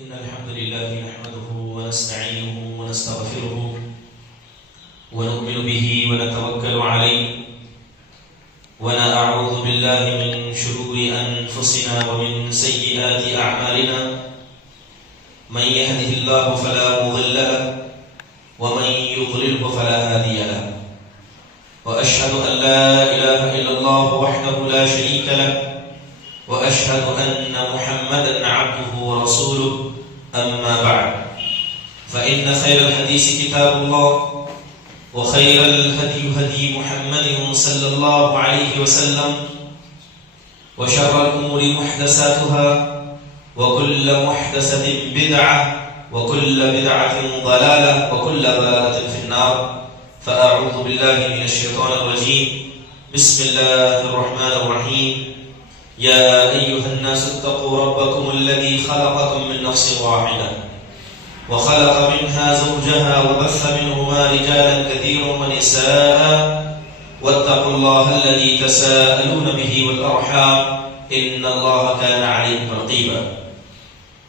إن الحمد لله نحمده ونستعينه ونستغفره ونؤمن به ونتوكل عليه ونعوذ بالله من شرور أنفسنا ومن سيئات أعمالنا من يهده الله فلا مضل له ومن يضلله فلا هادي له وأشهد أن لا إله إلا الله وحده لا شريك له وأشهد أن محمدا عبده ورسوله أما بعد فإن خير الحديث كتاب الله وخير الهدي هدي محمد صلى الله عليه وسلم وشر الأمور محدثاتها وكل محدثة بدعة وكل بدعة ضلالة وكل ضلالة في النار فأعوذ بالله من الشيطان الرجيم بسم الله الرحمن الرحيم يا أيها الناس اتقوا ربكم الذي خلقكم من نفس واحدة وخلق منها زوجها وبث منهما رجالا كثيرا ونساء واتقوا الله الذي تساءلون به والأرحام إن الله كان عليكم رقيبا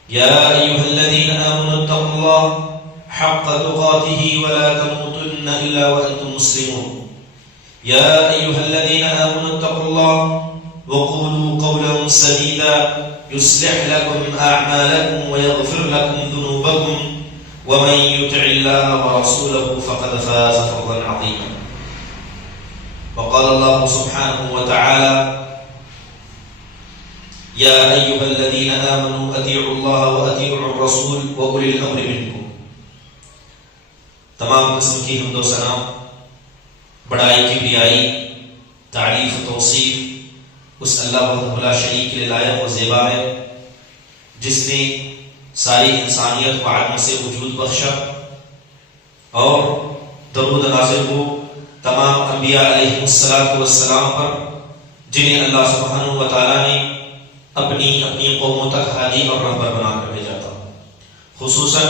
يا أيها الذين آمنوا اتقوا الله حق تقاته ولا تموتن إلا وأنتم مسلمون يا أيها الذين آمنوا اتقوا الله وقولوا قولا سديدا يصلح لكم أعمالكم ويغفر لكم ذنوبكم ومن يطع الله ورسوله فقد فاز فوزا عظيما وقال الله سبحانه وتعالى يا أيها الذين آمنوا أطيعوا الله وأطيعوا الرسول وأولي الأمر منكم تمام قسم کی حمد و ثنا بڑائی کبریائی تعریف و توصیف اس اللہ وحدہ لا شریک کے لائق و زیبا ہے جس نے ساری انسانیت کو عدم سے وجود بخشا اور درود نازل ہو تمام انبیاء علیہ السلام پر جنہیں اللہ سبحانہ و تعالیٰ نے اپنی قوموں تک ہادی اور رہبر بنا کر بھیجا تھا، خصوصاً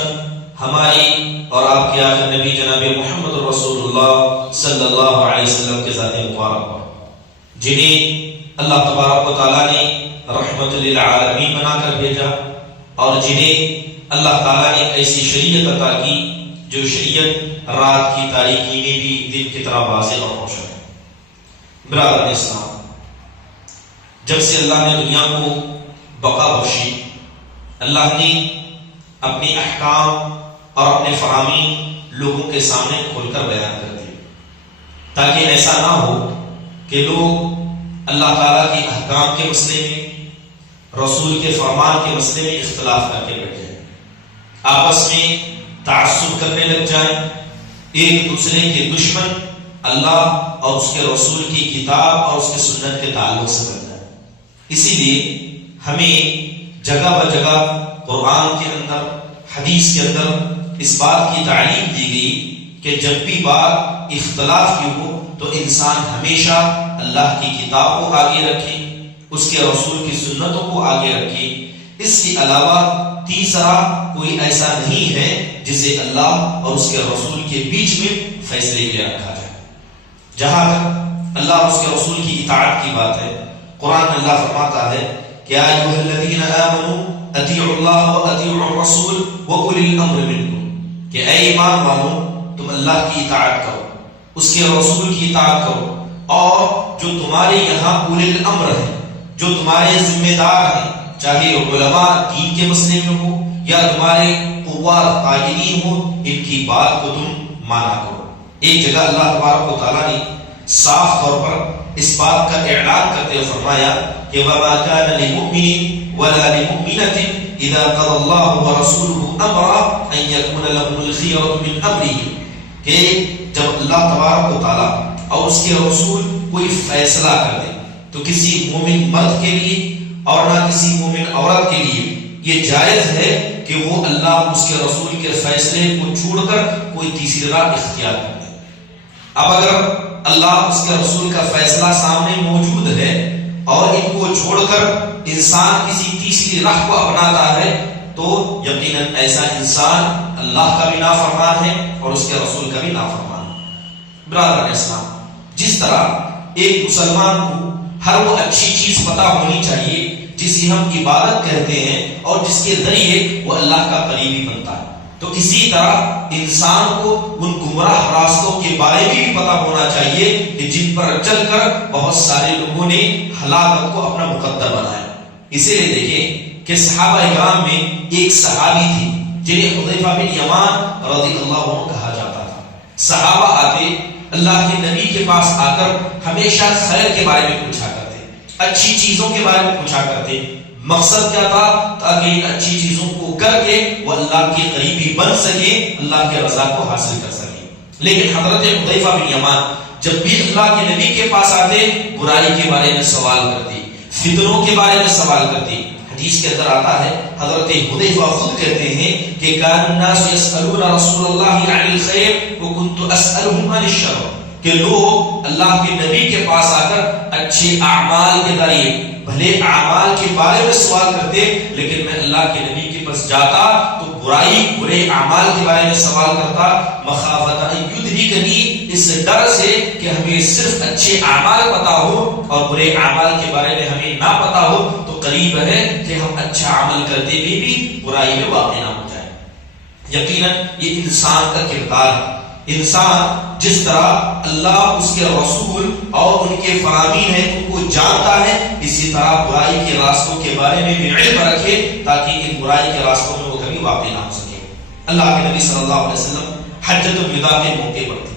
ہماری اور آپ کے آخر نبی جناب محمد رسول اللہ صلی اللہ علیہ وسلم کے ذات مبارک پر جنہیں اللہ تبارک و تعالیٰ نے رحمت للعالمین بنا کر بھیجا اور جنہیں اللہ تعالیٰ نے ایسی شریعت عطا کی جو شریعت رات کی تاریکی میں بھی دن کی طرح واضح اور روشن ہے۔ برادران اسلام، جب سے اللہ نے دنیا کو بقا بخشی، اللہ نے اپنے احکام اور اپنے فرامین لوگوں کے سامنے کھول کر بیان کر دیے تاکہ ایسا نہ ہو کہ لوگ اللہ تعالیٰ کے احکام کے مسئلے میں، رسول کے فرمان کے مسئلے میں اختلاف کر کے بیٹھ جائیں، آپس میں تعصب کرنے لگ جائیں، ایک دوسرے کے دشمن اللہ اور اس کے رسول کی کتاب اور اس کے سنت کے تعلق سے بن جائیں۔ اسی لیے ہمیں جگہ بجگہ قرآن کے اندر، حدیث کے اندر اس بات کی تعلیم دی گئی کہ جب بھی بات اختلاف کی ہو تو انسان ہمیشہ اللہ کی کتاب کو آگے رکھے، اس کے رسول کی سنتوں کو آگے رکھے، اس کے علاوہ تیسرا کوئی ایسا نہیں ہے جسے اللہ اور اس کے رسول کے بیچ میں فیصلے کے لیے رکھا جائے۔ جہاں تک اللہ اور اس کے رسول کی اطاعت کی بات ہے، قرآن میں اللہ فرماتا ہے کہ یا ایھا الذین آمنوا اطیعوا اللہ واطیعوا الرسول واولی الامر منکم، کہ اے ایمان والو تم اللہ کی اطاعت کرو، اس کے رسول کی اطاعت کرو، اور جو تمہارے یہاں اولی الامر ہیں، جو تمہارے ذمہ دار ہیں، چاہے علماء دین کے مسئلے میں ہو یا تمہارے قوات قائدین ہو، ان کی بات کو تم مانا کرو۔ ایک جگہ اللہ تبارک و تعالیٰ نے صاف طور پر اس بات کا اعلان کرتے ہوئے فرمایا کہ وَمَا كَانَ لِمُؤْمِنٍ وَلَا لِمُؤْمِنَةٍ إِذَا قَضَى اللَّهُ وَرَسُولُهُ أَمْرًا أَن يَكُونَ لَهُمُ الْخِيَرَةُ مِنْ أَمْرِهِمْ، کہ جب اللہ تبارک و تعالیٰ اور اس کے رسول کوئی فیصلہ کر دے تو کسی مومن مرد کے لیے اور نہ کسی مومن عورت کے لیے یہ جائز ہے کہ وہ اللہ اس کے رسول کے فیصلے کو چھوڑ کر کوئی تیسری راہ اختیار کر دے۔ اب اگر اللہ اس کے رسول کا فیصلہ سامنے موجود ہے اور ان کو چھوڑ کر انسان کسی تیسری راہ کو اپناتا ہے تو یقیناً ایسا انسان اللہ کا بھی نافرمان ہے اور اس کے رسول کا بھی نافرمان ہے۔ برادران اسلام، جس طرح ایک مسلمان کو ہر وہ اچھی چیز پتہ ہونی چاہیے جسے ہم عبادت کہتے ہیں اور جس کے ذریعے وہ اللہ کا قریبی بنتا ہے. تو اسی طرح انسان کو ان گمراہ راستوں کے بارے میں بھی پتہ ہونا چاہیے کہ جن پر چل کر بہت سارے لوگوں نے ہلاکت کو اپنا مقدر بنایا. اسی لیے دیکھیں کہ صحابہ اکرام میں ایک صحابی تھے جنہیں حذیفہ بن یمان رضی اللہ عنہ کہا جاتا تھا. صحابہ آتے اللہ کے نبی کے پاس آ کر ہمیشہ خیر کے بارے میں پوچھا کرتے, اچھی چیزوں کے بارے میں پوچھا کرتے. مقصد کیا تھا؟ تاکہ ان اچھی چیزوں کو کر کے وہ اللہ کے قریبی بن سکے, اللہ کے رضا کو حاصل کر سکے. لیکن حضرت حذیفہ بن یمان جب بھی اللہ کے نبی کے پاس آتے برائی کے بارے میں سوال کرتے, فتنوں کے بارے میں سوال کرتے. حدیث کے اندر آتا ہے, حضرت حذیفہ خود کہتے ہیں کہ کان الناس يسألون رسول اللہ عن الخیر وكنت اسألهم عن الشر, کہ لوگ اللہ کے نبی کے پاس آ کر اچھے اعمال کے ذریعے بھلے اعمال کے بارے میں سوال کرتے, لیکن میں اللہ کے نبی کے پاس جاتا تو برائی برے اعمال کے بارے میں سوال کرتا, مخافت ان یدرکنی, اس ڈر سے کہ ہمیں صرف اچھے اعمال پتا ہو اور برے اعمال کے بارے میں ہمیں نہ پتا ہو تو قریب ہے کہ ہم اچھا عمل کرتے ہوئے بھی برائی میں واقع نہ ہو جائے. یقیناً یہ انسان کا کردار ہے. انسان جس طرح اللہ, اس کے رسول اور ان کے فرامین ہیں ان کو جانتا ہے, اسی طرح برائی کے راستوں کے بارے میں بھی علم رکھے تاکہ ان برائی کے راستوں میں وہ کبھی واقع نہ ہو سکے. اللہ کے نبی صلی اللہ علیہ وسلم حجۃ الوداع کے موقع پر تھے.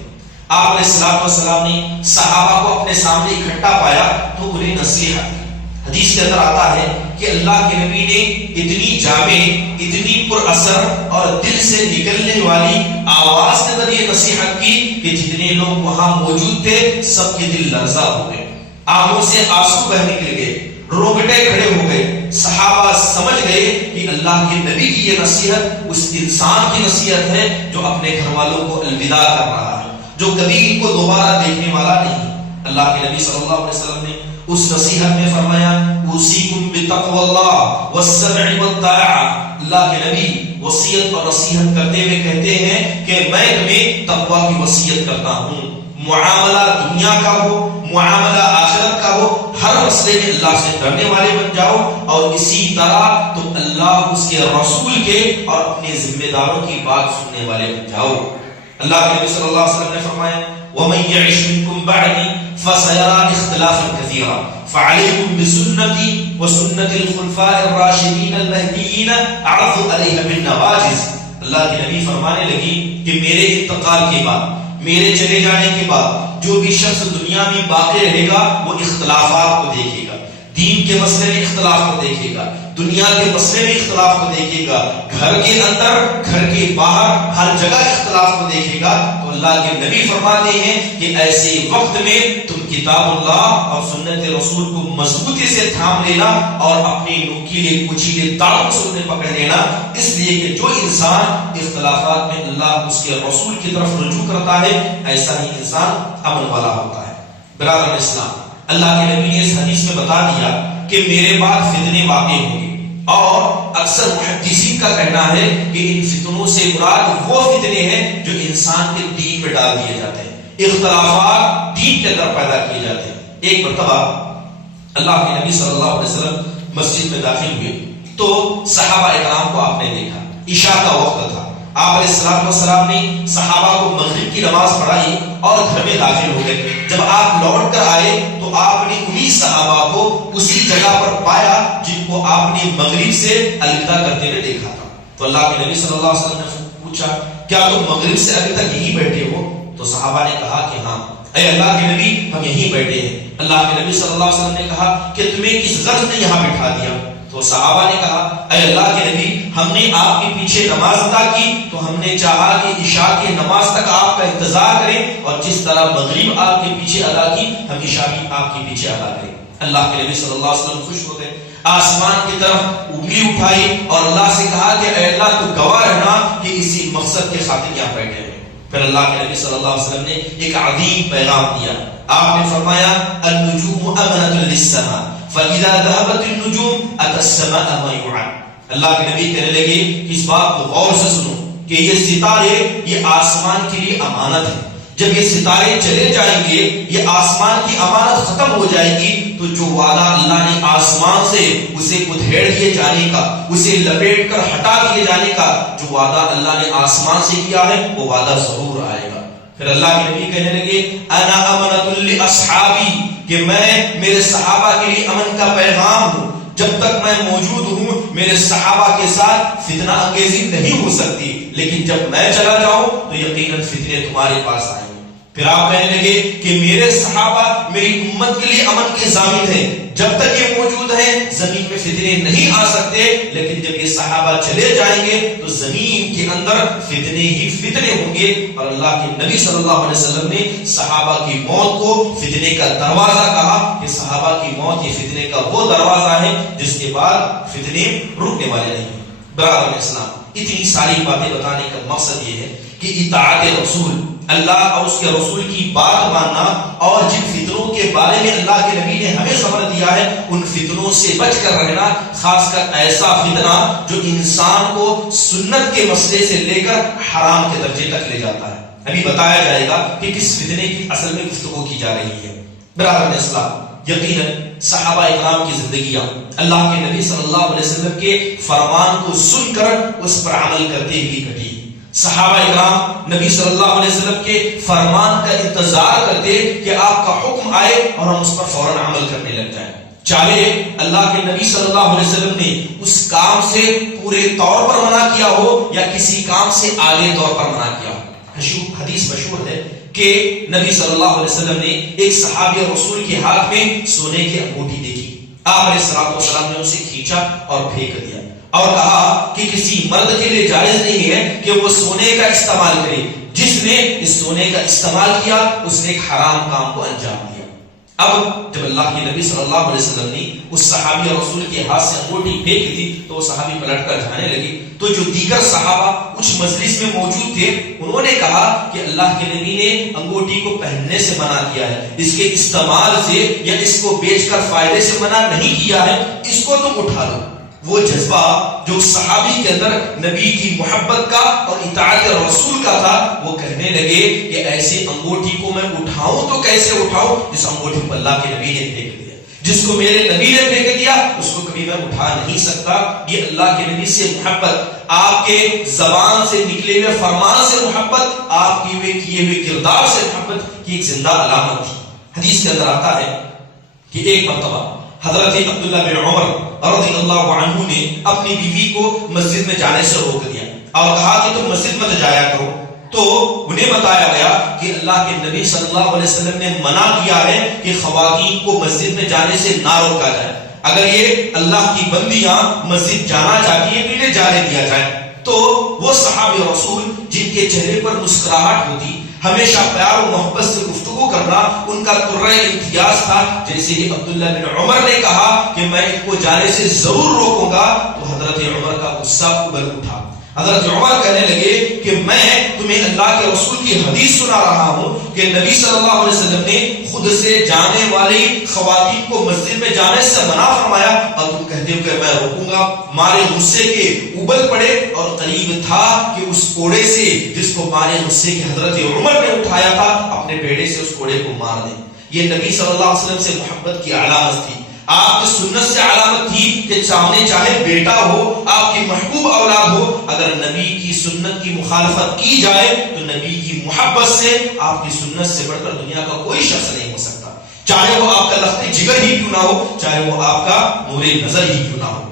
آپ علیہ الصلوۃ والسلام نے صحابہ کو اپنے سامنے اکٹھا پایا تو انہیں نصیحت کی. حدیث کے اندر آتا ہے کہ اللہ کے نبی نے اتنی جامع, اتنی پر اثر اور دل سے نکلنے والی آواز کے ذریعے نصیحت کی کہ جتنے لوگ وہاں موجود تھے سب کے دل لرزہ ہو گئے, آنکھوں سے آنسو بہنے نکل گئے, روگٹے کھڑے ہو گئے. صحابہ سمجھ گئے کہ اللہ کے نبی کی یہ نصیحت اس انسان کی نصیحت ہے جو اپنے گھر والوں کو الوداع کر رہا ہے, جو کبھی ان کو دوبارہ دیکھنے والا نہیں. اللہ کے نبی صلی اللہ علیہ وسلم نے اس نصیحت میں فرمایا, اوصیکم بتقوی اللہ والسمع والطاعہ. اللہ کے نبی وصیت اور نصیحت کرتے ہوئے کہتے ہیں کہ میں تمہیں تقوی کی وصیت کرتا ہوں. معاملہ دنیا کا ہو, معاملہ آخرت کا ہو, ہر مسئلے میں اللہ سے ڈرنے والے بن جاؤ اور اسی طرح تم اللہ, اس کے رسول کے اور اپنے ذمہ داروں کی بات سننے والے بن جاؤ. اللہ کے نبی صلی اللہ علیہ وسلم نے فرمایا, وَمَن يَعِشْ مِنكُم بَعْدِي فَسَيَرَىٰ اخْتِلَافًا كَثِيرًا فَعَلَيْكُم بِسُنَّتِي وَسُنَّةِ الْخُلَفَاءِ الرَّاشِدِينَ الْمَهْدِيِّينَ عَضُّوا عَلَيْهَا بِالنَّوَاجِذِ. اللہ کی نبی فرمانے لگی کہ میرے انتقال کے بعد, میرے چلے جانے کے بعد جو بھی شخص دنیا میں باقی رہے گا وہ اختلافات کو دیکھے گا, دین کے مسئلے میں اختلاف کو دیکھے گا, دنیا کے مسئلے میں اختلاف کو دیکھے گا, گھر کے اندر گھر کے باہر ہر جگہ اختلاف کو دیکھے گا. تو اللہ کے نبی فرماتے ہیں کہ ایسے وقت میں تم کتاب اللہ اور سنت رسول کو مضبوطی سے تھام لینا اور اپنے نوکیلے کچیلے داغوں سے انہیں پکڑ لینا, اس لیے کہ جو انسان اختلافات میں اللہ اس کے رسول کی طرف رجوع کرتا ہے ایسا ہی انسان امن والا ہوتا ہے. برادر اسلام, اللہ کے نبی نے اس حدیث میں بتا دیا کہ میرے بعد فتنے واقع ہوں گے, اور اکثر محدثین کا کہنا ہے کہ ان فتنوں سے مراد وہ فتنے ہیں جو انسان کے دین میں ڈال دیے جاتے ہیں, اختلافات دین کے اندر پیدا کیے جاتے ہیں. ایک مرتبہ اللہ کے نبی صلی اللہ علیہ وسلم مسجد میں داخل ہوئے تو صحابہ اکرام کو آپ نے دیکھا, عشاء کا وقت تھا. آپ علیہ السلام والسلام نے صحابہ کو مغرب کی نماز پڑھائی اور گھر میں داخل ہو گئے. جب آپ لوٹ کر آئے تو آپ نے انہی صحابہ کو اسی جگہ پر پایا جن کو آپ نے مغرب سے الوداع کرتے ہوئے دیکھا تھا. تو اللہ کے نبی صلی اللہ علیہ وسلم نے پوچھا, کیا تم مغرب سے ابھی تک یہی بیٹھے ہو؟ تو صحابہ نے کہا کہ ہاں. اے اللہ کے نبی, ہم یہیں بیٹھے ہیں. اللہ کے نبی صلی اللہ علیہ وسلم نے کہا کہ تمہیں کس غرض نے یہاں بٹھا دیا؟ تو صحابہ نے کہا, اے اللہ کے نبی, ہم نے آپ کے پیچھے نماز ادا کی تو ہم نے چاہا کہ عشاء کی نماز تک آپ کا انتظار کریں, اور جس طرح مغرب آپ کے پیچھے ادا کی ہم عشاء بھی آپ کے پیچھے ادا کریں. اللہ کے نبی صلی اللہ علیہ وسلم خوش ہو گئے, آسمان کی طرف انگلی اٹھائی اور اللہ سے کہا کہ اے اللہ, تو گواہ رہنا کہ اسی مقصد کے خاطر یہاں بیٹھے ہوئے. پھر اللہ کے نبی صلی اللہ علیہ وسلم نے ایک عظیم پیغام دیا. آپ نے فرمایا, النجوم امنۃ للسماء فَإِذَا ذَهَبَتِ النُّجُومُ أَتَى السَّمَاءَ مَا يُوعَدُ. اللہ کے نبی کہنے لگے کہ اس بات کو غور سے سنو کہ یہ ستارے یہ آسمان کے لیے امانت ہے, جب یہ ستارے چلے جائیں گے، یہ آسمان کی امانت ختم ہو جائے گی، تو جو وعدہ اللہ نے آسمان سے اسے ادھیڑ دیے جانے کا، اسے لپیٹ کر ہٹا دیے جانے کا جو وعدہ اللہ نے آسمان سے کیا ہے، وہ وعدہ ضرور آئے گا۔ پھر اللہ کے نبی کہنے لگے انا امنۃ لاصحابی، کہ میں میرے صحابہ کے لیے امن کا پیغام ہوں، جب تک میں موجود ہوں میرے صحابہ کے ساتھ فتنہ انگیزی نہیں ہو سکتی، لیکن جب میں چلا جاؤں تو یقیناً فتنے تمہارے پاس آئیں گے۔ پھر آپ کہنے لگے کہ میرے صحابہ میری امت کے لیے امن کے ضامن ہیں، جب تک یہ موجود ہیں زمین میں فتنے نہیں آ سکتے، لیکن جب یہ صحابہ چلے جائیں گے تو زمین کے اندر فتنے ہی فتنے ہوں گے۔ اور اللہ کے نبی صلی اللہ علیہ وسلم نے صحابہ کی موت کو فتنے کا دروازہ کہا، کہ صحابہ کی موت یہ فتنے کا وہ دروازہ ہے جس کے بعد فتنے رکنے والے نہیں ہیں۔ برادران اسلام، اتنی ساری باتیں بتانے کا مقصد یہ ہے کہ اطاعت رسول، اللہ اور اس کے رسول کی بات ماننا، اور جن فتنوں کے بارے میں اللہ کے نبی نے ہمیں خبر دیا ہے ان فتنوں سے بچ کر رہنا، خاص کر ایسا فتنہ جو انسان کو سنت کے مسئلے سے لے کر حرام کے درجے تک لے جاتا ہے۔ ابھی بتایا جائے گا کہ کس فتنے کی اصل میں گفتگو کی جا رہی ہے۔ برادران اسلام، یقیناً صحابہ اکرام کی زندگیاں اللہ کے نبی صلی اللہ علیہ وسلم کے فرمان کو سن کر اس پر عمل کرتے ہوئے کٹی۔ صحابہ اکرام نبی صلی اللہ علیہ وسلم کے فرمان کا انتظار کرتے کہ آپ کا حکم آئے اور ہم اس پر فوراً عمل کرنے لگ جائیں، چاہے اللہ کے نبی صلی اللہ علیہ وسلم نے اس کام سے پورے طور پر منع کیا ہو یا کسی کام سے آگے طور پر منع کیا ہو۔ حدیث مشہور ہے کہ نبی صلی اللہ علیہ وسلم نے ایک صحابی رسول کے ہاتھ میں سونے کی انگوٹھی دیکھی، آپ علیہ الصلوۃ والسلام نے اسے کھینچا اور پھینک دیا اور کہا کہ کسی مرد کے لیے جائز نہیں ہے کہ وہ سونے کا استعمال کرے، جس نے اس سونے کا استعمال کیا اس نے ایک حرام کام کو انجام دیا۔ اب جب اللہ کے نبی صلی اللہ علیہ وسلم نے اس صحابی رسول کے ہاتھ سے انگوٹھی پھینک دی تو وہ صحابی پلٹ کر جانے لگے، تو جو دیگر صحابہ کچھ مجلس میں موجود تھے انہوں نے کہا کہ اللہ کے نبی نے انگوٹھی کو پہننے سے منع کیا ہے، اس کے استعمال سے یا اس کو بیچ کر فائدے سے منع نہیں کیا ہے، اس کو تم اٹھا لو۔ وہ جذبہ جو صحابی کے اندر نبی کی محبت کا اور اطاعت رسول کا تھا، وہ کہنے لگے کہ ایسے انگوٹھی کو میں اٹھاؤں تو کیسے اٹھاؤں جس انگوٹھی کو اللہ کے نبی نے پھینک دیا، جس کو میرے نبی نے پھینک دیا اس کو کبھی میں اٹھا نہیں سکتا۔ یہ اللہ کے نبی سے محبت، آپ کے زبان سے نکلے ہوئے فرمان سے محبت، آپ کی کیے ہوئے کردار سے محبت کی ایک زندہ علامت تھی۔ حدیث کے اندر آتا ہے کہ ایک مرتبہ حضرت عبداللہ بن عمر رضی اللہ عنہ نے اپنی بیوی کو مسجد میں جانے سے روک دیا اور کہا کہ تم مسجد مت جایا کرو، تو انہیں بتایا گیا کہ اللہ کے نبی صلی اللہ علیہ وسلم نے منع کیا ہے کہ خواتین کو مسجد میں جانے سے نہ روکا جائے، اگر یہ اللہ کی بندیاں مسجد جانا چاہتی ہیں تو انہیں جانے دیا جائے۔ تو وہ صحابی رسول جن کے چہرے پر مسکراہٹ ہوتی، ہمیشہ پیار و محبت سے گفتگو کرنا ان کا قرہ امتیاز تھا، جیسے ہی عبداللہ بن عمر نے کہا کہ میں ان کو جانے سے ضرور روکوں گا تو حضرت عمر کا غصہ ابل اٹھا۔ حضرت عمر کہنے لگے کہ میں تمہیں اللہ کے رسول کی حدیث سنا رہا ہوں کہ نبی صلی اللہ علیہ وسلم نے خود سے جانے والی خواتین کو مسجد میں جانے سے منع فرمایا اور تم کہتے ہو کہ میں روکوں گا۔ مارے غصے کے ابل پڑے اور قریب تھا کہ اس کوڑے سے جس کو مارے غصے کے حضرت عمر نے اٹھایا تھا اپنے بیڑے سے اس کوڑے کو مار دے۔ یہ نبی صلی اللہ علیہ وسلم سے محبت کی علامت تھی، آپ کی سنت سے علامت تھی کہ سامنے چاہے بیٹا ہو، آپ کی محبوب اولاد ہو، اگر نبی کی سنت کی مخالفت کی جائے تو نبی کی محبت سے، آپ کی سنت سے بڑھ کر دنیا کا کوئی شخص نہیں ہو سکتا، چاہے وہ آپ کا لخت جگر ہی کیوں نہ ہو، چاہے وہ آپ کا نور نظر ہی کیوں نہ ہو۔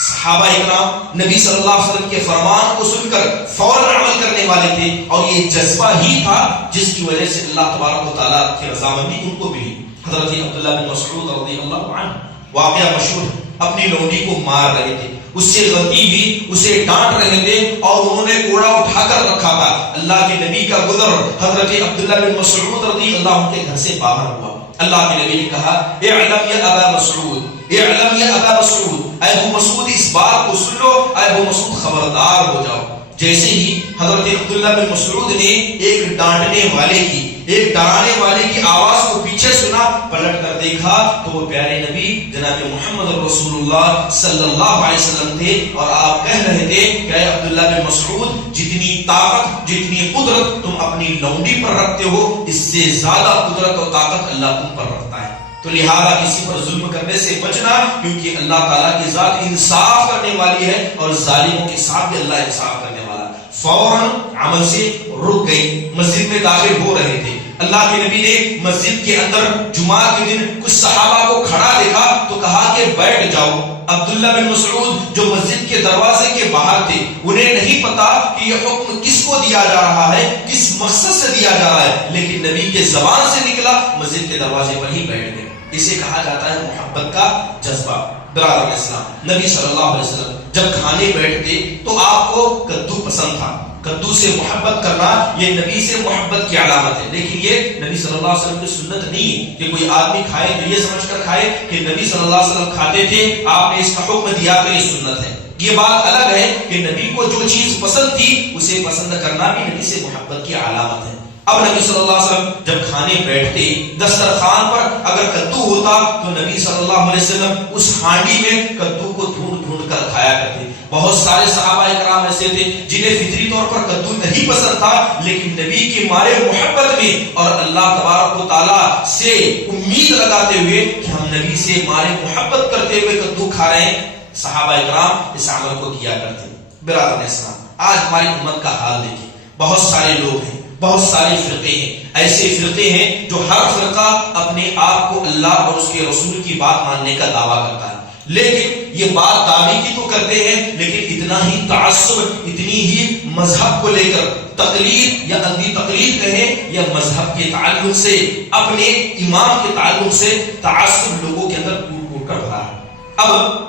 صحابہ اکرام نبی صلی اللہ علیہ وسلم کے فرمان کو سن کر فوراً عمل کرنے والے تھے، اور یہ جذبہ ہی تھا جس کی وجہ سے اللہ تبارک و تعالیٰ کی رضامندی ان کو ملی۔ حضرت عبداللہ بن مسعود رضی اللہ عنہ واقعہ مشہور، اپنی لونڈی کو مار رہے تھے، اس سے غلطی ہوئی، اسے ڈانٹ رہے تھے اور انہوں نے کوڑا اٹھا کر رکھا تھا۔ اللہ کے نبی کا گزر حضرت عبداللہ بن مسعود رضی اللہ عنہ کے گھر سے باہر ہوا۔ اللہ کے نبی نے کہا اعلم یا ابا مسعود، اعلم یا ابا مسعود، اے ابو مسعود اس بات کو سن لو، اے ابو مسعود خبردار ہو جاؤ۔ جیسے ہی حضرت عبداللہ بن مسعود نے ایک ڈانٹنے والے کی، ایک ڈرانے والے کی آواز کو پیچھے سنا، پلٹ کر دیکھا تو وہ پیارے نبی جناب محمد رسول اللہ صلی اللہ علیہ وسلم تھے، اور آپ کہہ رہے تھے کہ اے عبداللہ بن مسعود، جتنی طاقت جتنی قدرت تم اپنی لونڈی پر رکھتے ہو، اس سے زیادہ قدرت اور طاقت اللہ تم پر رکھتا ہے، تو لہذا کسی پر ظلم کرنے سے بچنا، کیونکہ اللہ تعالیٰ کی ذات انصاف کرنے والی ہے، اور ظالموں کے ساتھ بھی اللہ انصاف کرنے والا ہے۔ فوراً عمل سے رک گئی، مسجد میں داخل ہو رہے تھے، اللہ کے نبی نے مسجد کے اندر جمعہ کے دن کچھ صحابہ کو کھڑا دیکھا تو کہا کہ بیٹھ جاؤ۔ عبداللہ بن مسعود جو مسجد کے دروازے کے باہر تھے، انہیں نہیں پتا کہ یہ حکم کس کو دیا جا رہا ہے، کس مقصد سے دیا جا رہا ہے، لیکن نبی کے زبان سے نکلا، مسجد کے دروازے پر ہی بیٹھ گئے۔ اسے کہا جاتا ہے محبت کا جذبہ۔ برادر اسلام، نبی صلی اللہ علیہ وسلم جب کھانے بیٹھتے تو آپ کو کدو پسند تھا، کدو سے محبت کرنا یہ نبی سے محبت کی علامت ہے، لیکن یہ نبی صلی اللہ علیہ وسلم کی سنت نہیں ہے کہ کوئی آدمی کھائے تو یہ سمجھ کر کھائے کہ نبی صلی اللہ علیہ وسلم کھاتے تھے، آپ نے اس کا حکم دیا تو یہ سنت ہے۔ یہ بات الگ ہے کہ نبی کو جو چیز پسند تھی اسے پسند کرنا بھی نبی سے محبت کی علامت ہے۔ اب نبی صلی اللہ علیہ وسلم جب کھانے بیٹھتے، دسترخوان پر اگر کدو ہوتا تو نبی صلی اللہ علیہ وسلم اس ہانڈی میں کدو کو ڈھونڈ ڈھونڈ کر کھایا کرتے۔ بہت سارے صحابہ کرام ایسے تھے جنہیں فطری طور پر کدو نہیں پسند تھا، لیکن نبی کے مارے محبت میں اور اللہ تبارک و تعالیٰ سے امید لگاتے ہوئے کہ ہم نبی سے مارے محبت کرتے ہوئے کدو کھا رہے ہیں، صحابہ کرام اس عمل کو کیا کرتے۔ برادر اسلام، آج ہماری امت کا حال دیکھیں، بہت سارے لوگ ہیں، بہت سارے فرقے ہیں، ایسے فرقے ہیں جو ہر فرقہ اپنے آپ کو اللہ اور اس کے رسول کی بات ماننے کا دعویٰ کرتا ہے، لیکن یہ بات دعوی کی تو کرتے ہیں، لیکن اتنا ہی تعصب، اتنی ہی مذہب کو لے کر تقلید یا اندھی تقلید کہیں یا مذہب کے تعلق سے، اپنے امام کے تعلق سے تعصب لوگوں کے اندر کوٹ کوٹ کر بھرا ہے۔ اب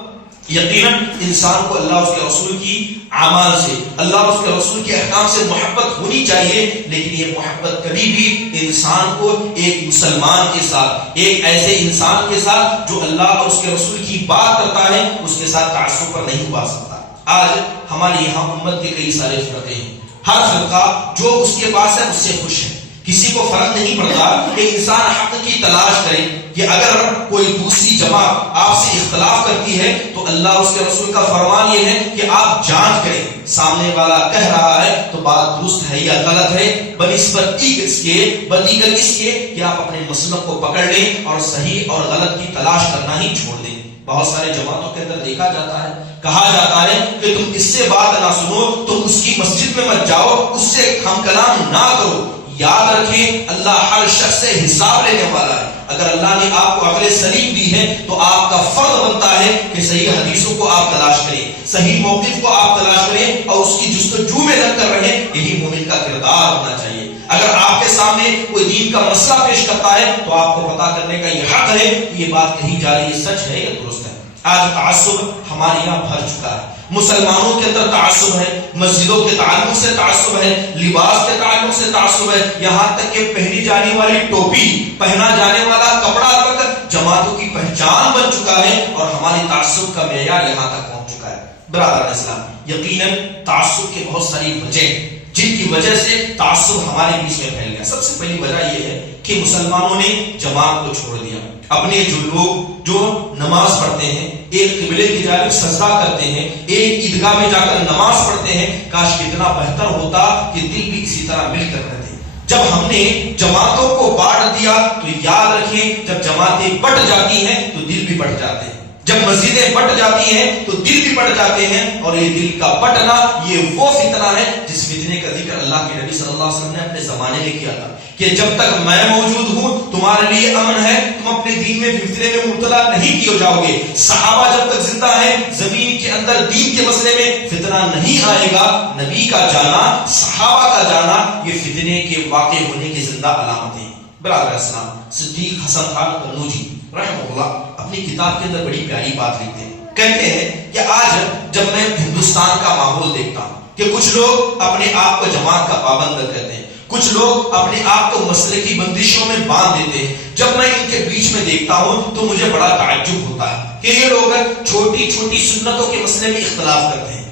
یقیناً انسان کو اللہ اس کے رسول کی اعمال سے، اللہ اور اس کے رسول کے احکام سے محبت ہونی چاہیے، لیکن یہ محبت کبھی بھی انسان کو ایک مسلمان کے ساتھ، ایک ایسے انسان کے ساتھ جو اللہ اور اس کے رسول کی بات کرتا ہے، اس کے ساتھ تعصب پر نہیں ابھار سکتا۔ آج ہمارے یہاں امت کے کئی سارے فرقے ہیں، ہر فرقہ جو اس کے پاس ہے اس سے خوش ہے، کسی کو فرق نہیں پڑتا کہ انسان حق کی تلاش کرے، کہ اگر کوئی دوسری جماعت آپ سے اختلاف کرتی ہے تو اللہ اس کے رسول کا فرمان یہ ہے کہ آپ جانچ کریں، سامنے والا کہہ رہا ہے تو بات درست ہے یا غلط ہے، بنسبت اس کے بدیگر اس کے کہ آپ اپنے مسلک کو پکڑ لیں اور صحیح اور غلط کی تلاش کرنا ہی چھوڑ دیں۔ بہت سارے جماعتوں کے اندر دیکھا جاتا ہے، کہا جاتا ہے کہ تم اس سے بات نہ سنو، تم اس کی مسجد میں مت جاؤ، اس سے ہم کلام نہ کرو۔ یاد رکھیں اللہ ہر شخص سے حساب لینے والا ہے۔ اگر اللہ نے آپ کو عقل سلیم دی ہے تو آپ کا فرض بنتا ہے کہ صحیح حدیثوں کو آپ تلاش کریں، صحیح موقف کو آپ تلاش کریں اور اس کی جستجو میں لگ کر رہیں، یہی مومن کا کردار ہونا چاہیے۔ اگر آپ کے سامنے کوئی دین کا مسئلہ پیش کرتا ہے تو آپ کو پتہ کرنے کا یہ حق ہے کہ یہ بات کہی جا رہی ہے سچ ہے یا درست ہے۔ آج تعصب ہمارے یہاں بھر چکا ہے، مسلمانوں کے اندر تعصب ہے، مسجدوں کے تعلق سے تعصب ہے، لباس کے تعلق سے تعصب ہے، یہاں تک کہ پہنی جانے والی ٹوپی، پہنا جانے والا کپڑا تک جماعتوں کی پہچان بن چکا ہے، اور ہماری تعصب کا معیار یہاں تک پہنچ چکا ہے۔ برادر اسلام، یقیناً تعصب کے بہت ساری وجہ جن کی وجہ سے تعصب ہمارے بیچ میں پھیل گیا۔ سب سے پہلی وجہ یہ ہے کہ مسلمانوں نے جماعت کو چھوڑ دیا۔ اپنے جو لوگ جو نماز پڑھتے ہیں، ایک قبلے کی جانب سجدہ کرتے ہیں، ایک عیدگاہ میں جا کر نماز پڑھتے ہیں، کاش کتنا بہتر ہوتا کہ دل بھی اسی طرح مل کر رہتے۔ جب ہم نے جماعتوں کو بانٹ دیا تو یاد رکھیں جب جماعتیں بٹ جاتی ہیں تو دل بھی بٹ جاتے ہیں، جب مسجدیں بٹ جاتی ہیں تو دل بھی بٹ جاتے ہیں، اور یہ دل کا بٹنا یہ وہ فتنہ ہے جس فتنے کا ذکر اللہ کے نبی صلی اللہ علیہ وسلم نے اپنے زمانے میں کیا تھا کہ جب تک میں موجود ہوں تمہارے لیے امن ہے، تم اپنے دین میں فتنے میں مبتلا نہیں کیے جاؤ گے۔ صحابہ جب تک زندہ ہیں زمین کے اندر دین کے مسئلے میں فتنہ نہیں آئے گا۔ نبی کا جانا، صحابہ کا جانا یہ فتنے کے واقع ہونے کی زندہ علامتیں۔ برادر اسلام، صدیق حسن خان قنوجی رحمہ اللہ اپنی کتاب کے اندر بڑی پیاری بات لکھتے ہیں، کہتے ہیں کہ آج جب میں ہندوستان کا ماحول دیکھتا ہوں کہ کچھ لوگ اپنے آپ کو جماعت کا پابند کرتے ہیں، کچھ لوگ اپنے آپ کو مسئلے کی بندشوں میں باندھ دیتے ہیں، جب میں ان کے بیچ میں دیکھتا ہوں تو مجھے بڑا تعجب ہوتا ہے کہ یہ لوگ چھوٹی چھوٹی سنتوں کے مسئلے میں اختلاف کرتے ہیں۔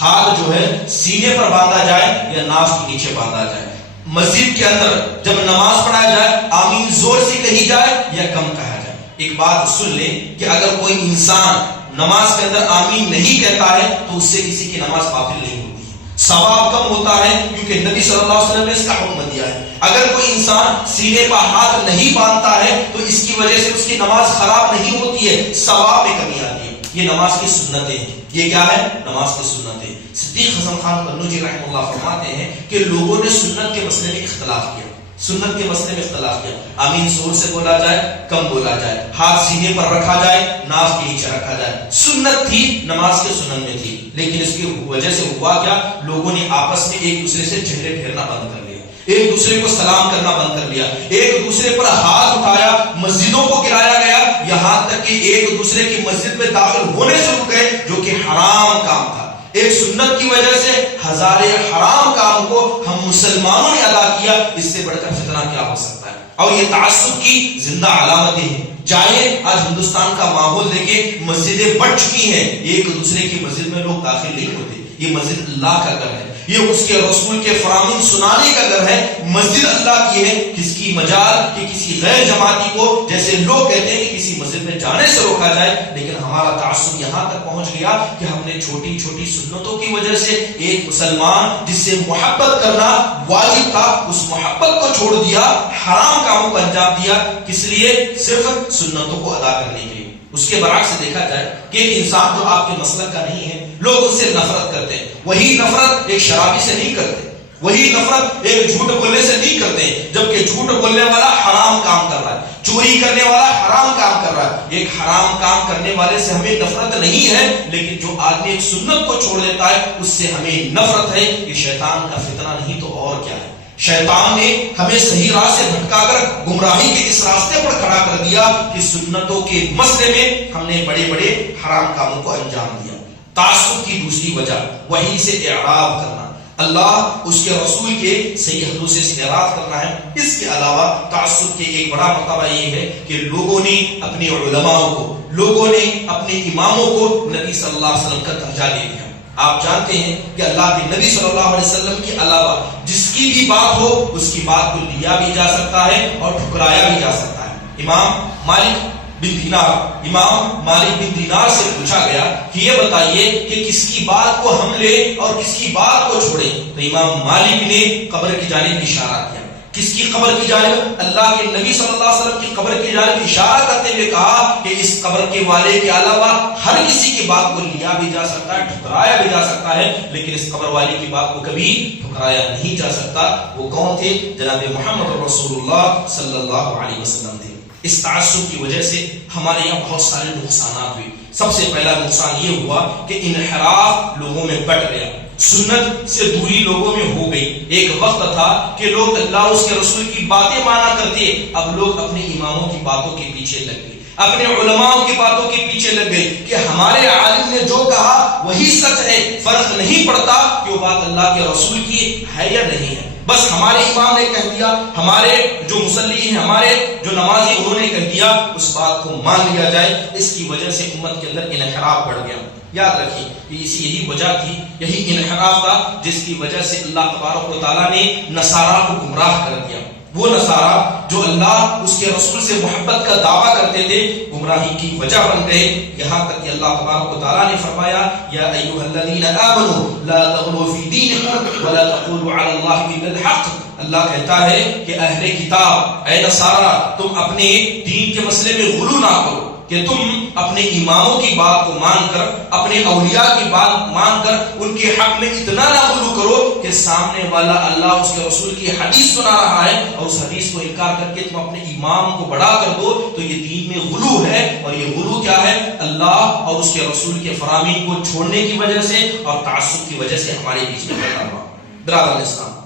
ہاتھ جو ہے سینے پر باندھا جائے یا ناف کے نیچے باندھا جائے، مسجد کے اندر جب نماز پڑھایا جائے آمین زور سے کہی جائے یا کم کہا جائے؟ ایک بات سن لیں کہ اگر کوئی انسان نماز کے اندر آمین نہیں کہتا ہے تو اس سے کسی کی نماز باطل نہیں ہوتی ہے، ثواب کم ہوتا ہے، کیونکہ نبی صلی اللہ علیہ وسلم نے اس کا حکم دیا ہے۔ اگر کوئی انسان سینے پر ہاتھ نہیں باندھتا ہے تو اس کی وجہ سے اس کی نماز خراب نہیں ہوتی ہے، ثواب میں کمی آتی ہے۔ یہ نماز کی سنتیں ہیں۔ یہ کیا ہے؟ نماز کی سنتیں۔ صدیق حسن خان قنوجی رحمہ اللہ فرماتے ہیں کہ لوگوں نے سنت کے مسئلے میں اختلاف کیا، سنت کے مسئلے میں اختلاف کیا، آمین زور سے بولا جائے، کم بولا جائے، ہاتھ سینے پر رکھا جائے، ناف کے نیچے رکھا جائے۔ سنت تھی، نماز کے سنن میں تھی، لیکن اس کی وجہ سے ہوا کیا؟ لوگوں نے آپس میں ایک دوسرے سے چہرے پھیرنا بند کر لیا، ایک دوسرے کو سلام کرنا بند کر لیا، ایک دوسرے پر ہاتھ اٹھایا، مسجدوں کو گرایا گیا، یہاں تک کہ ایک دوسرے کی مسجد میں داخل ہونے سے رک گئے، جو کہ حرام کام تھا۔ ایک سنت کی وجہ سے ہزارے حرام کام کو ہم مسلمانوں نے ادا کیا، اس سے بڑھ کر فتنہ کیا ہو سکتا ہے؟ اور یہ تعصب کی زندہ علامتیں ہیں۔ چاہے آج ہندوستان کا ماحول دیکھیں، مسجدیں بڑھ چکی ہیں، ایک دوسرے کی مسجد میں لوگ داخل نہیں ہوتے۔ یہ مسجد اللہ کا گھر ہے، یہ اس کے رسول کے فرامین سنانے کا گھر ہے، مسجد اللہ کی ہے۔ کس کی مجال کہ کسی غیر جماعتی کو، جیسے لوگ کہتے ہیں کہ کسی مسجد میں جانے سے روکا جائے، لیکن ہمارا تعصب یہاں تک پہنچ گیا کہ ہم نے چھوٹی چھوٹی سنتوں کی وجہ سے ایک مسلمان جس سے محبت کرنا واجب تھا، اس محبت کو چھوڑ دیا، حرام کاموں کو انجام دیا۔ کس لیے؟ صرف سنتوں کو ادا کرنے کے لیے۔ اس کے برعکس دیکھا جائے کہ ایک انسان جو آپ کے مسلک کا نہیں ہے، لوگ اس سے نفرت کرتے ہیں، وہی نفرت ایک شرابی سے نہیں کرتے، وہی نفرت ایک جھوٹ بولنے سے نہیں کرتے، جبکہ جھوٹ بولنے والا حرام کام کر رہا ہے، چوری کرنے والا حرام کام کر رہا ہے۔ ایک حرام کام کرنے والے سے ہمیں نفرت نہیں ہے، لیکن جو آدمی ایک سنت کو چھوڑ دیتا ہے اس سے ہمیں نفرت ہے۔ یہ شیطان کا فتنہ نہیں تو اور کیا ہے؟ شیطان نے ہمیں صحیح راہ سے بھٹکا کر گمراہی کے اس راستے پر کھڑا کر دیا کہ سنتوں کے مسئلے میں ہم نے بڑے بڑے حرام کاموں کو انجام دیا۔ تعصب کی دوسری وجہ وحی سے اعراض کرنا، اللہ اس کے رسول کے صحیح حدیث سے اعراض کرنا ہے۔ اس کے علاوہ تعصب کے ایک بڑا مرتبہ یہ ہے کہ لوگوں نے اپنے علماء کو، لوگوں نے اپنے اماموں کو نبی صلی اللہ علیہ وسلم کا درجہ دے دیا۔ آپ جانتے ہیں کہ اللہ کے نبی صلی اللہ علیہ وسلم کے علاوہ جس کی بھی بات ہو اس کی بات کو لیا بھی جا سکتا ہے اور ٹھکرایا بھی جا سکتا ہے۔ امام مالک بن دینار سے پوچھا گیا کہ یہ بتائیے کہ کس کی بات کو ہم لیں اور کس کی بات کو چھوڑیں، تو امام مالک نے قبر کی جانب اشارہ کیا۔ کس کی قبر کی جانب؟ اللہ کے نبی صلی اللہ علیہ وسلم کی قبر کی جانب اشارہ کرتے ہوئے کہا کہ اس قبر کے والے کے علاوہ ہر کسی کی بات کو لیا بھی جا سکتا ہے، ٹھکرایا بھی جا سکتا ہے، لیکن اس قبر والے کی بات کو کبھی ٹھکرایا نہیں جا سکتا۔ وہ کون تھے؟ جناب محمد رسول اللہ صلی اللہ علیہ وسلم تھے۔ اس تعصب کی وجہ سے ہمارے یہاں بہت سارے نقصانات ہوئے۔ سب سے پہلا نقصان یہ ہوا کہ انحراف لوگوں میں بڑھ گیا، سنت سے دوری لوگوں میں ہو گئی۔ ایک وقت تھا کہ لوگ اللہ اس کے رسول کی باتیں مانا کرتے، اب لوگ اپنے اماموں کی باتوں کے پیچھے لگ گئے، اپنے علماء کی باتوں کے پیچھے لگ گئے کہ ہمارے عالم نے جو کہا وہی سچ ہے، فرق نہیں پڑتا کہ وہ بات اللہ کے رسول کی ہے یا نہیں ہے، بس ہمارے امام نے کہہ دیا، ہمارے جو مصلی ہیں، ہمارے جو نمازی انہوں نے کہہ دیا، اس بات کو مان لیا جائے۔ اس کی وجہ سے امت کے اندر انحراف بڑھ گیا۔ یاد رکھیے کہ یہی وجہ تھی، یہی انحراف تھا جس کی وجہ سے اللہ تبارک و تعالیٰ نے نصارہ کو گمراہ کر دیا۔ وہ نصارہ جو اللہ اس کے رسول سے محبت کا دعویٰ کرتے تھے، گمراہی کی وجہ بن گئے، یہاں تک کہ اللہ تبارک و تعالیٰ نے فرمایا یا ایھا الذین آمنوا لا تغلوا فی دینکم ولا تقولوا علی اللہ الا الحق۔ اللہ کہتا ہے کہ اہل کتاب، اے نصارہ، تم اپنے دین کے مسئلے میں غلو نہ کرو، کہ تم اپنے اماموں کی بات کو مان کر، اپنے اولیاء کی بات مان کر ان کے حق میں اتنا نہ غلو کرو کہ سامنے والا اللہ اس کے رسول کی حدیث سنا رہا ہے اور اس حدیث کو انکار کر کے تم اپنے امام کو بڑا کر دو، تو یہ دین میں غلو ہے۔ اور یہ غلو کیا ہے؟ اللہ اور اس کے رسول کے فرامین کو چھوڑنے کی وجہ سے اور تعصب کی وجہ سے ہمارے بیچ میں پیدا ہوا۔ برادر اسلام،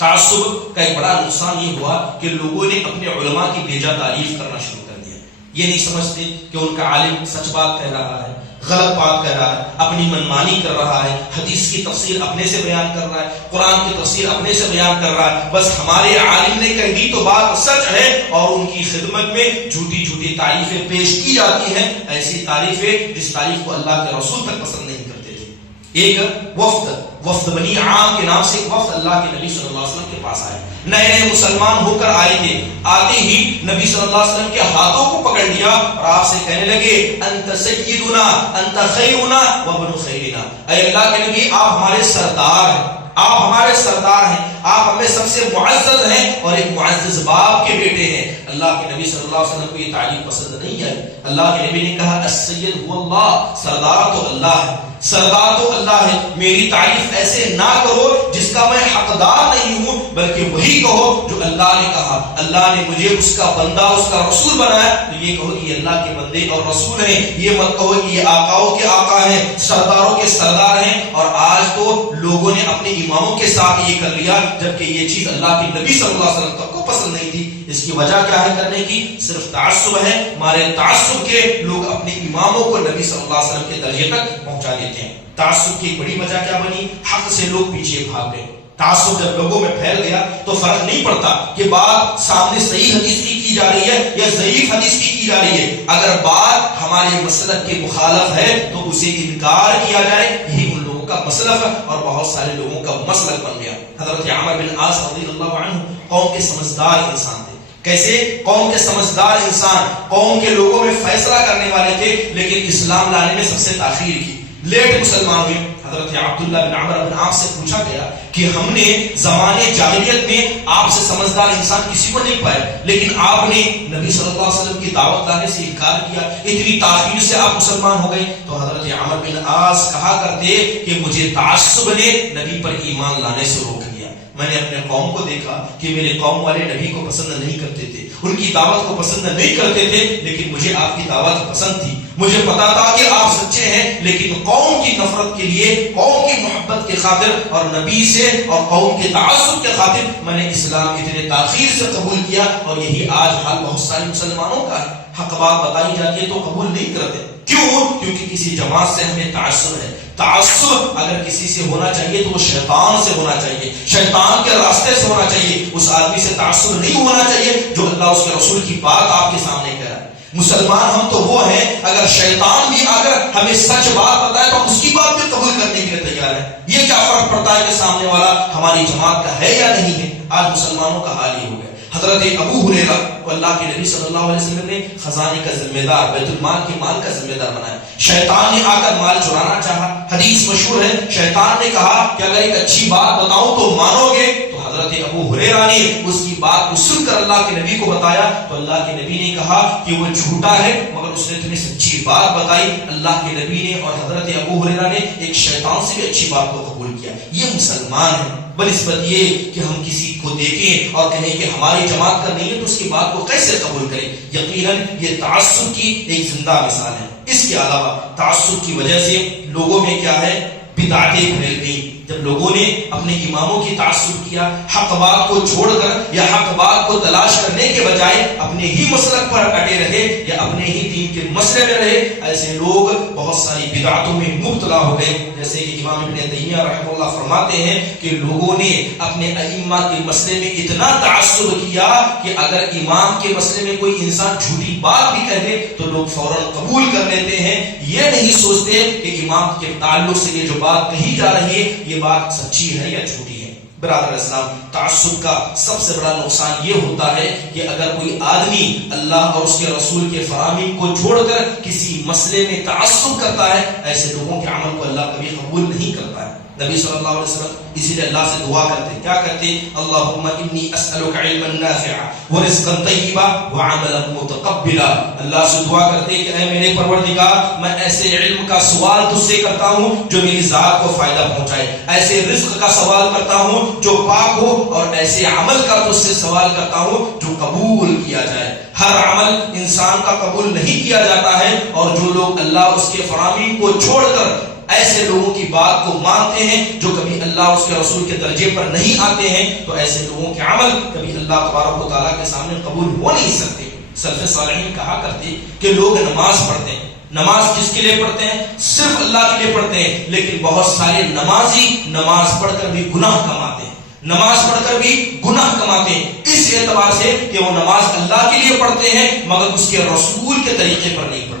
تعصب کا ایک بڑا نقصان یہ ہوا کہ لوگوں نے اپنے علماء کی بیجا تعریف کرنا شروع کر دیا۔ یہ نہیں سمجھتے کہ ان کا عالم سچ بات کہہ رہا ہے، غلط بات کہہ رہا ہے، اپنی منمانی کر رہا ہے، حدیث کی تفسیر اپنے سے بیان کر رہا ہے، قرآن کی تفسیر اپنے سے بیان کر رہا ہے، بس ہمارے عالم نے کہہ دی تو بات سچ ہے، اور ان کی خدمت میں جھوٹی جھوٹی تعریفیں پیش کی جاتی ہیں، ایسی تعریفیں جس تعریف کو اللہ کے رسول تک پسند نہیں کرتے تھے۔ ایک وفد وفد بنی عام کے نام سے ایک وفد اللہ کے نبی صلی اللہ علیہ وسلم کے پاس آئے، نئے نئے مسلمان ہو کر آئے تھے. آتے ہی نبی صلی اللہ علیہ وسلم کے ہاتھوں کو پکڑ لیا اور آپ سے کہنے لگے انت سیدنا انت خیرنا وابن خیرنا، اے اللہ کے نبی آپ ہمارے سردار ہیں، آپ ہمارے سردار ہیں، آپ ہمیں سب سے معزز ہیں اور ایک معزز باپ کے بیٹے ہیں. اللہ کے نبی صلی اللہ علیہ وسلم کو یہ تعریف پسند نہیں آئی. اللہ کے نبی نے کہا السید هو اللہ، سردار تو اللہ ہے، سردار تو اللہ ہے. میری تعریف ایسے نہ کرو جس کا میں حقدار نہیں ہوں، بلکہ وہی کہو جو اللہ نے کہا. اللہ نے مجھے اس کا بندہ اس کا رسول بنایا تو یہ کہو کہ یہ اللہ کے بندے اور رسول ہیں. یہ مت کہو کہ یہ آقاؤں کے آقا ہیں، سرداروں کے سردار ہیں. اور آج تو لوگوں نے اپنے اماموں کے ساتھ یہ کر لیا، جبکہ یہ چیز اللہ کے نبی صلی اللہ علیہ وسلم تک کو پسند نہیں تھی. اس کی وجہ کیا ہے کرنے کی؟ صرف تعصب ہے. ہمارے تعصب کے لوگ اپنے اماموں کو نبی صلی اللہ علیہ وسلم کے درجے تک پہنچا دیتے ہیں. تعصب کی بڑی وجہ کیا بنی؟ حق سے لوگ پیچھے بھاگ گئے. تعصب جب لوگوں میں پھیل گیا تو فرق نہیں پڑتا کہ بات سامنے صحیح حدیث کی جا رہی ہے یا ضعیف حدیث کی جا رہی ہے. اگر بات ہمارے مسلک کے مخالف ہے تو اسے انکار کیا جائے. یہی ان لوگوں کا مسلک ہے اور بہت سارے لوگوں کا مسلک بن گیا. حضرت عمر بن عاص رضی اللہ عنہ قوم کے سمجھدار انسان تھے. کیسے؟ قوم کے سمجھدار انسان، قوم کے لوگوں میں فیصلہ کرنے والے تھے، لیکن اسلام لانے میں سب سے تاخیر کی، لیٹ مسلمان ہوئے. حضرت عبداللہ بن عمر بن عاص سے پوچھا گیا کہ ہم نے زمانے جاہلیت میں آپ سے سمجھدار انسان کسی کو نہیں پائے، لیکن آپ نے نبی صلی اللہ علیہ وسلم کی دعوت لانے سے انکار کیا، اتنی تاخیر سے آپ مسلمان ہو گئے. تو حضرت عمر بن عاص کہا کرتے کہ مجھے تعصب نے نبی پر ایمان لانے سے روک دیا. میں نے اپنے قوم کو دیکھا کہ میرے قوم والے نبی کو پسند نہیں کرتے تھے، ان کی دعوت کو پسند نہیں کرتے تھے، لیکن مجھے آپ کی دعوت پسند تھی. مجھے پتا تھا کہ آپ سچے ہیں، لیکن قوم کی نفرت کے لیے، قوم کی محبت کے خاطر اور نبی سے اور قوم کے تعصب کے خاطر میں نے اسلام اتنے تاخیر سے قبول کیا. اور یہی آج حال بہت سارے مسلمانوں کا ہے. حق بات بتائی جاتی ہے تو قبول نہیں کرتے. کیوں؟ کیونکہ کسی جماعت سے ہمیں تعصب ہے. تعصب اگر کسی سے ہونا چاہیے تو وہ شیطان سے ہونا چاہیے، شیطان کے راستے سے ہونا چاہیے. اس آدمی سے تعصب نہیں ہونا چاہیے جو اللہ اس کے رسول کی بات آپ کے سامنے کہہ رہا ہے. مسلمان ہم تو وہ ہیں اگر شیطان بھی اگر ہمیں سچ بات بتائے تو اس کی بات بھی قبول کرنے کے لیے تیار ہے. یہ کیا فرق پڑتا ہے کہ سامنے والا ہماری جماعت کا ہے یا نہیں ہے؟ آج مسلمانوں کا حال ہی ہو گیا. حضرت ابو ہریرہ کو اللہ کے نبی صلی اللہ علیہ وسلم نے خزانے کا ذمہ دار، بیت المال کے مال کا ذمہ دار بنایا. شیطان نے آ کر مال چرانا چاہا. حدیث مشہور ہے، شیطان نے کہا کہ اگر ایک اچھی بات بتاؤں تو مانو گے. تو حضرت ابو ہریرہ نے اس کی بات کو سن کر اللہ کے نبی کو بتایا تو اللہ کے نبی نے کہا کہ وہ جھوٹا ہے مگر اس نے تمہیں سچی بات بتائی. اللہ کے نبی نے اور حضرت ابو ہریرہ نے ایک شیطان سے بھی اچھی بات کو قبول کیا. یہ مسلمان ہے. بنسبت یہ کہ ہم کسی کو دیکھیں اور کہیں کہ ہماری جماعت کا نہیں ہے تو اس کی بات کو کیسے قبول کریں؟ یقیناً یہ تعصب کی ایک زندہ مثال ہے. اس کے علاوہ تعصب کی وجہ سے لوگوں میں کیا ہے؟ بدعتیں پھیل گئی. جب لوگوں نے اپنے اماموں کی تعصب کیا، حق بات کو چھوڑ کر یا حق بات کو تلاش کرنے کے بجائے اپنے ہی مسلک پر اٹے رہے یا اپنے ہی دین کے مسئلے میں رہے، ایسے لوگ بہت ساری بدعتوں میں مبتلا ہو گئے. جیسے کہ امام ابن تیمیہ رحمہ اللہ فرماتے ہیں کہ لوگوں نے اپنے ائمہ کے مسئلے میں اتنا تعصب کیا کہ اگر امام کے مسئلے میں کوئی انسان جھوٹی بات بھی کہہ دے تو لوگ فوراً قبول کر لیتے ہیں. یہ نہیں سوچتے کہ امام کے تعلق سے یہ جو بات کہی جا رہی ہے یہ بات سچی ہے یا جھوٹی ہے. برادر اسلام، تعصب کا سب سے بڑا نقصان یہ ہوتا ہے کہ اگر کوئی آدمی اللہ اور اس کے رسول کے فرامین کو چھوڑ کر کسی مسئلے میں تعصب کرتا ہے، ایسے لوگوں کے عمل کو اللہ کبھی قبول نہیں کرتا ہے. نبی صلی اللہ علیہ وسلم اسی لیے اللہ سے دعا کرتے، کیا کرتے؟ اللہم انی اسألک علما نافعا ورزقا طیبا وعملا متقبلا. اللہ سے دعا کرتے کہ اے میرے پروردگار، میں ایسے علم کا سوال تجھ سے کرتا ہوں جو میری ذات کو فائدہ پہنچائے، ایسے رزق کا سوال کرتا ہوں جو پاک ہو، اور ایسے عمل کا تجھ سے سوال کرتا ہوں جو قبول کیا جائے. ہر عمل انسان کا قبول نہیں کیا جاتا ہے، اور جو لوگ اللہ اس کے فرامین کو چھوڑ کر ایسے لوگوں کی بات کو مانتے ہیں جو کبھی اللہ اس کے رسول کے درجے پر نہیں آتے ہیں، تو ایسے لوگوں کے عمل کبھی اللہ تبارک و تعالیٰ کے سامنے قبول ہو نہیں سکتے. سلف صالحین کہا کرتے کہ لوگ نماز پڑھتے ہیں، نماز کس کے لیے پڑھتے ہیں؟ صرف اللہ کے لیے پڑھتے ہیں، لیکن بہت سارے نمازی نماز پڑھ کر بھی گناہ کماتے ہیں، نماز پڑھ کر بھی گناہ کماتے ہیں، اس اعتبار سے کہ وہ نماز اللہ کے لیے پڑھتے ہیں مگر اس کے رسول کے طریقے پر نہیں پڑھتے.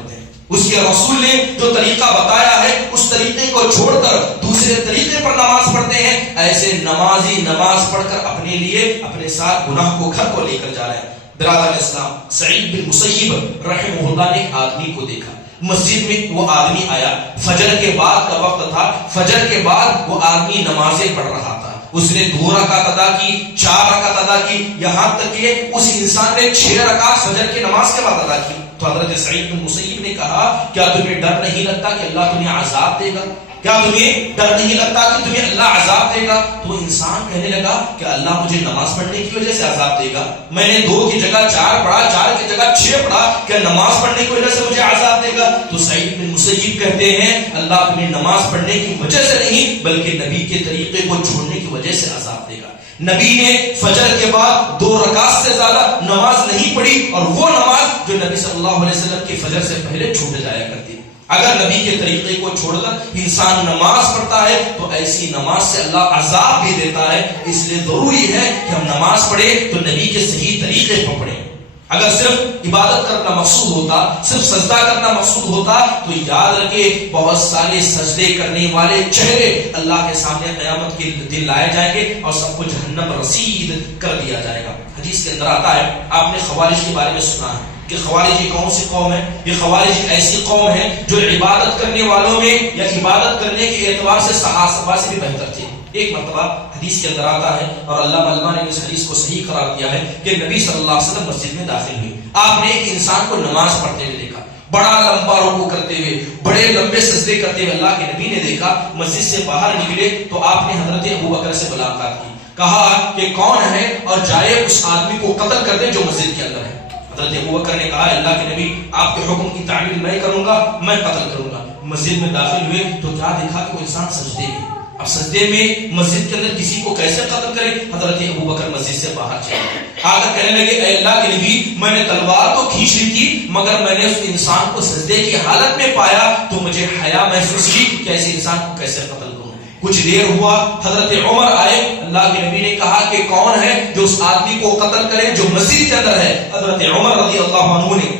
اس کے رسول نے جو طریقہ بتایا ہے اس طریقے کو چھوڑ کر دوسرے دوسرے طریقے پر نماز پڑھتے ہیں، ایسے نمازی نماز پڑھ کر اپنے لیے اپنے ساتھ گناہ کو گھر کو لے کر جا رہے ہیں۔ برادر اسلام، سعید بن مسیب رحمہ اللہ نے ایک آدمی کو دیکھا مسجد میں۔ وہ آدمی آیا، فجر کے بعد کا وقت تھا، فجر کے بعد وہ آدمی نمازیں پڑھ رہا تھا۔ اس نے 2 رکعت ادا کی، 4 رکعت ادا کی، یہاں تک کہ اس انسان نے 6 رکعت فجر کی نماز کے بعد ادا کی۔ تو حضرت سعید بن مسیب نے کہا، کیا تمہیں ڈر نہیں لگتا کہ اللہ تمہیں عذاب دے گا؟ کیا تمہیں ڈر نہیں لگتا کہ تمہیں اللہ عذاب دے گا؟ تو انسان کہنے لگا کہ اللہ مجھے نماز پڑھنے کی وجہ سے عذاب دے گا؟ میں نے 2 کی جگہ 4 پڑھا، 4 کی جگہ 6 پڑھا، کیا نماز پڑھنے کی وجہ سے مجھے عذاب دے گا؟ تو سعید بن مسیب کہتے ہیں اللہ تمہیں نماز پڑھنے کی وجہ سے نہیں بلکہ نبی کے طریقے کو چھوڑنے کی وجہ سے عذاب دے گا۔ نبی نے فجر کے بعد 2 رکعت سے زیادہ نماز نہیں پڑھی، اور وہ نماز جو نبی صلی اللہ علیہ وسلم کی فجر سے پہلے چھوٹ جایا کرتی۔ اگر نبی کے طریقے کو چھوڑ کر انسان نماز پڑھتا ہے تو ایسی نماز سے اللہ عذاب بھی دیتا ہے۔ اس لیے ضروری ہے کہ ہم نماز پڑھیں تو نبی کے صحیح طریقے پر پڑھیں۔ اگر صرف عبادت کرنا مقصود ہوتا، صرف سجدہ کرنا مقصود ہوتا تو یاد رکھے بہت سارے سجدے کرنے والے چہرے اللہ کے سامنے قیامت کے دن لائے جائیں گے اور سب کو جہنم رسید کر دیا جائے گا۔ حدیث کے اندر آتا ہے، آپ نے خوارج کے بارے میں سنا ہے کہ خوارج کون سی قوم ہے؟ یہ خوارج ایک ایسی قوم ہے جو عبادت کرنے والوں میں یا عبادت کرنے کے اعتبار سے صحابہ سے بھی بہتر تھے۔ ایک مرتبہ حدیث کے اندر آتا ہے اور اللہ علماء نے اس حدیث کو صحیح قرار دیا ہے کہ نبی صلی اللہ علیہ وسلم مسجد میں داخل ہوئے، آپ نے ایک انسان کو نماز پڑھتے ہوئے دیکھا، بڑا لمبا رکوع کرتے ہوئے، بڑے لمبے سجدے کرتے ہوئے اللہ کے نبی نے دیکھا۔ مسجد سے باہر نکلے تو آپ نے حضرت ابوبکر سے ملاقات کی، کہا کہ کون ہے اور جائے اس آدمی کو قتل کر دے جو مسجد کے اندر ہے۔ حضرت ابوبکر نے کہا اللہ کے نبی آپ کے حکم کی تعمیل میں کروں گا، میں قتل کروں گا۔ مسجد میں داخل ہوئے تو کیا دیکھا کہ وہ انسان سجدے میں۔ اب سجدے میں مسجد کے اندر کسی کو کیسے قتل کرے؟ حضرت ابوبکر مسجد سے باہر چلے آ کر کہنے لگے اے اللہ کے نبی میں نے تلوار تو کھینچ لی تھی مگر میں نے اس انسان کو سجدے کی حالت میں پایا تو مجھے حیا محسوس کی کہ ایسے انسان کو کیسے قتل کروں۔ کچھ دیر ہوا، حضرت عمر آئے، اللہ کے نبی نے کہا کہ کون ہے جو اس آدمی کو قتل کرے جو مسجد کے اندر ہے؟ حضرت عمر رضی اللہ عنہ نے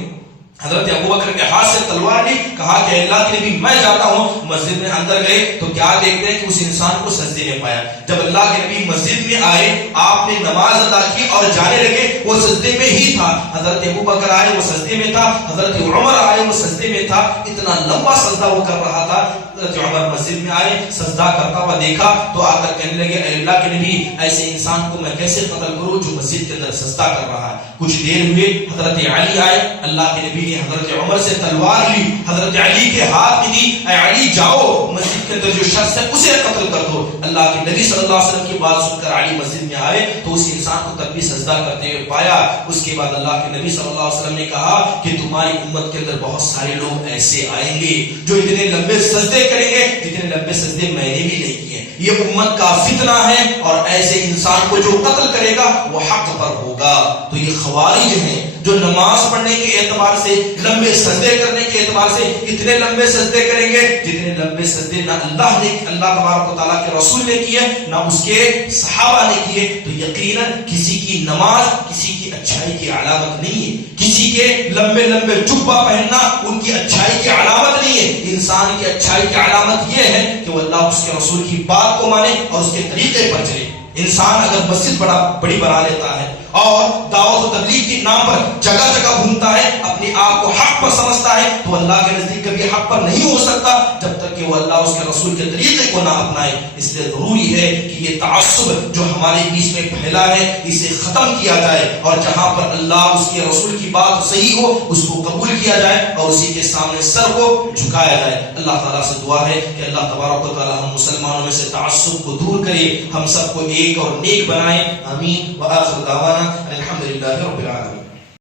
حضرت ابوبکر کے ہاتھ سے تلوار لی، کہا کہ اللہ کے نبی میں جاتا ہوں۔ مسجد میں اندر گئے تو کیا دیکھتے ہیں کہ اس انسان کو سجدے میں پایا۔ جب اللہ کے نبی مسجد میں آئے، آپ نے نماز ادا کی اور جانے لگے، وہ سجدے میں ہی تھا۔ حضرت ابوبکر آئے، وہ سجدے میں تھا۔ حضرت عمر آئے، وہ سجدے میں تھا۔ اتنا لمبا سجدہ وہ کر رہا تھا۔ حضرت عمر مسجد میں آئے، سجدہ کرتا ہوا دیکھا تو آ کر کہنے لگے اے اللہ کے نبی ایسے انسان کو میں کیسے قتل کروں جو مسجد کے اندر سجدہ کر رہا ہے۔ کچھ دیر ہوئے، حضرت علی آئے، اللہ کے نبی نے حضرت عمر سے تلوار لی، حضرت علی کے ہاتھ میں دی، اے علی جاؤ مسجد کے اندر جو شخص ہے اسے قتل کر دو۔ اللہ کے نبی صلی اللہ علیہ وسلم کی بات سن کر علی مسجد میں آئے تو اس انسان کو تب بھی سجدہ کرتے ہوئے پایا۔ اس کے بعد اللہ کے نبی صلی اللہ علیہ وسلم نے کہا کہ تمہاری امت کے اندر بہت سارے لوگ ایسے آئیں گے جو اتنے لمبے سجدے کریں گے جتنے لمبے سجدے میں نے بھی نہیں کیے۔ یہ امت کا فتنہ ہے اور ایسے انسان کو جو قتل کرے گا وہ حق پر ہوگا۔ تو یہ خوارج ہیں جو نماز پڑھنے کے اعتبار سے، لمبے سجدے کرنے کے اعتبار سے اتنے لمبے سجدے کریں گے جتنے لمبے سجدے نہ اللہ تبارک و تعالیٰ کے رسول نے کیے نہ اس کے صحابہ نے کیے، تو یقیناً کسی کی نماز کسی کی اچھائی کی علامت نہیں ہے۔ کسی کے لمبے لمبے جبہ پہننا ان کی اچھائی کی علامت نہیں ہے۔ انسان کی اچھائی کی علامت یہ ہے کہ وہ اللہ اس کے رسول کی بات کو مانے اور اس کے طریقے پر چلے۔ انسان اگر مسجد بڑی بنا لیتا ہے اور دعوت و تبلیغ کے نام پر جگہ جگہ گھومتا ہے، اپنے آپ کو حق پر سمجھتا ہے، تو اللہ کے نزدیک کبھی حق پر نہیں ہو سکتا جب تک کہ وہ اللہ اس کے رسول کے طریقے کو نہ اپنائے۔ اس لیے ضروری ہے کہ یہ تعصب جو ہمارے بیچ میں پھیلا ہے اسے ختم کیا جائے، اور جہاں پر اللہ اس کے رسول کی بات صحیح ہو اس کو قبول کیا جائے اور اسی کے سامنے سر کو جھکایا جائے۔ اللہ تعالیٰ سے دعا ہے کہ اللہ تبارک و تعالیٰ ہم مسلمانوں میں سے تعصب کو دور کرے، ہم سب کو ایک اور نیک بنائے۔ آمین۔ وآخر دعوانا الحمدللہ رب العالمین۔